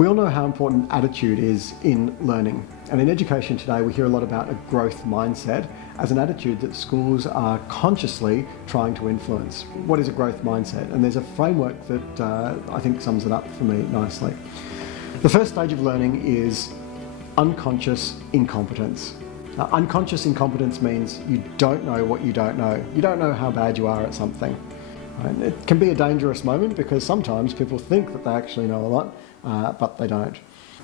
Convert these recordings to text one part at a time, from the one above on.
We all know how important attitude is in learning. And in education today, we hear a lot about a growth mindset as an attitude that schools are consciously trying to influence. What is a growth mindset? And there's a framework that I think sums it up for me nicely. The first stage of learning is unconscious incompetence. Now, unconscious incompetence means you don't know what you don't know. You don't know how bad you are at something. And it can be a dangerous moment because sometimes people think that they actually know a lot, but they don't.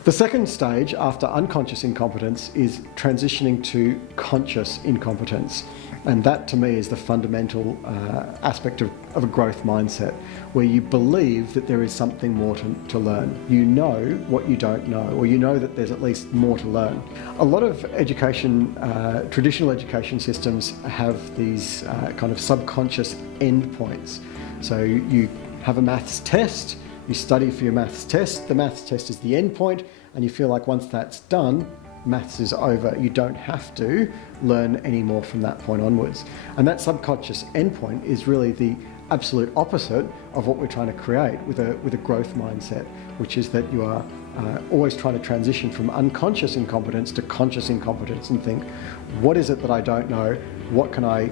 The second stage after unconscious incompetence is transitioning to conscious incompetence. And that to me is the fundamental aspect of a growth mindset, where you believe that there is something more to learn. You know what you don't know, or you know that there's at least more to learn. A lot of education, traditional education systems have these kind of subconscious endpoints. So you have a maths test, you study for your maths test, the maths test is the end point, and you feel like once that's done, maths is over. You don't have to learn any more from that point onwards. And that subconscious endpoint is really the absolute opposite of what we're trying to create with a growth mindset, which is that you are always trying to transition from unconscious incompetence to conscious incompetence and think, what is it that I don't know? What can I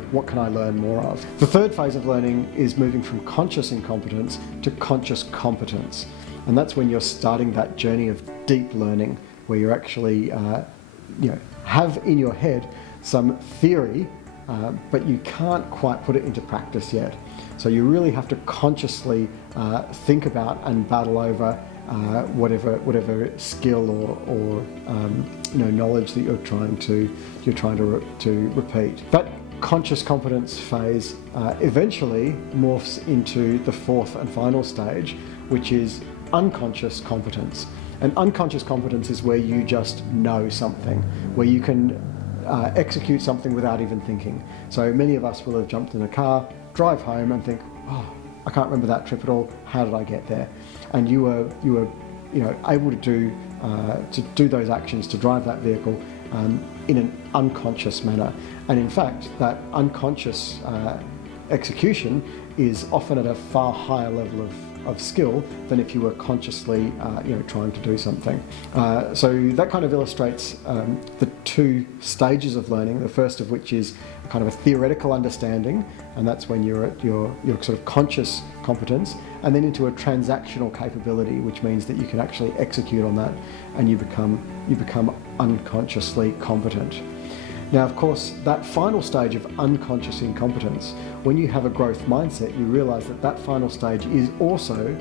learn more of? The third phase of learning is moving from conscious incompetence to conscious competence. And that's when you're starting that journey of deep learning, where you're actually have in your head some theory, but you can't quite put it into practice yet. So you really have to consciously think about and battle over whatever skill or knowledge that you're trying to repeat. That conscious competence phase eventually morphs into the fourth and final stage, which is unconscious competence. And unconscious competence is where you just know something, where you can execute something without even thinking. So many of us will have jumped in a car, drive home and think, oh, I can't remember that trip at all. How did I get there? And you were able to do those actions, to drive that vehicle in an unconscious manner. And in fact, that unconscious execution is often at a far higher level of skill than if you were consciously trying to do something. So that kind of illustrates the two stages of learning, the first of which is kind of a theoretical understanding, and that's when you're at your sort of conscious competence, and then into a transactional capability, which means that you can actually execute on that and you become unconsciously competent. Now, of course, that final stage of unconscious incompetence, when you have a growth mindset, you realize that that final stage is also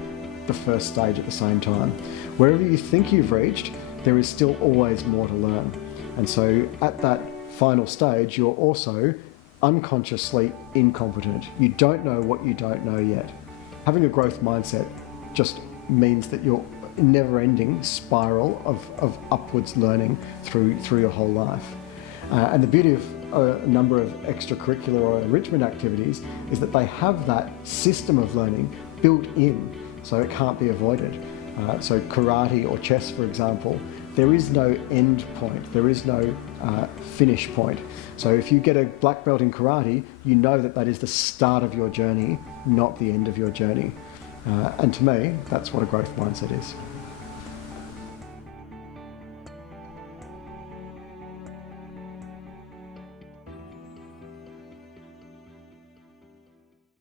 the first stage at the same time. Wherever you think you've reached, there is still always more to learn. And so at that final stage, you're also unconsciously incompetent. You don't know what you don't know yet. Having a growth mindset just means that you're never-ending spiral of upwards learning through your whole life. And the beauty of a number of extracurricular or enrichment activities is that they have that system of learning built in, so it can't be avoided. So karate or chess, for example, there is no end point, there is no finish point. So if you get a black belt in karate, you know that that is the start of your journey, not the end of your journey. And to me, that's what a growth mindset is.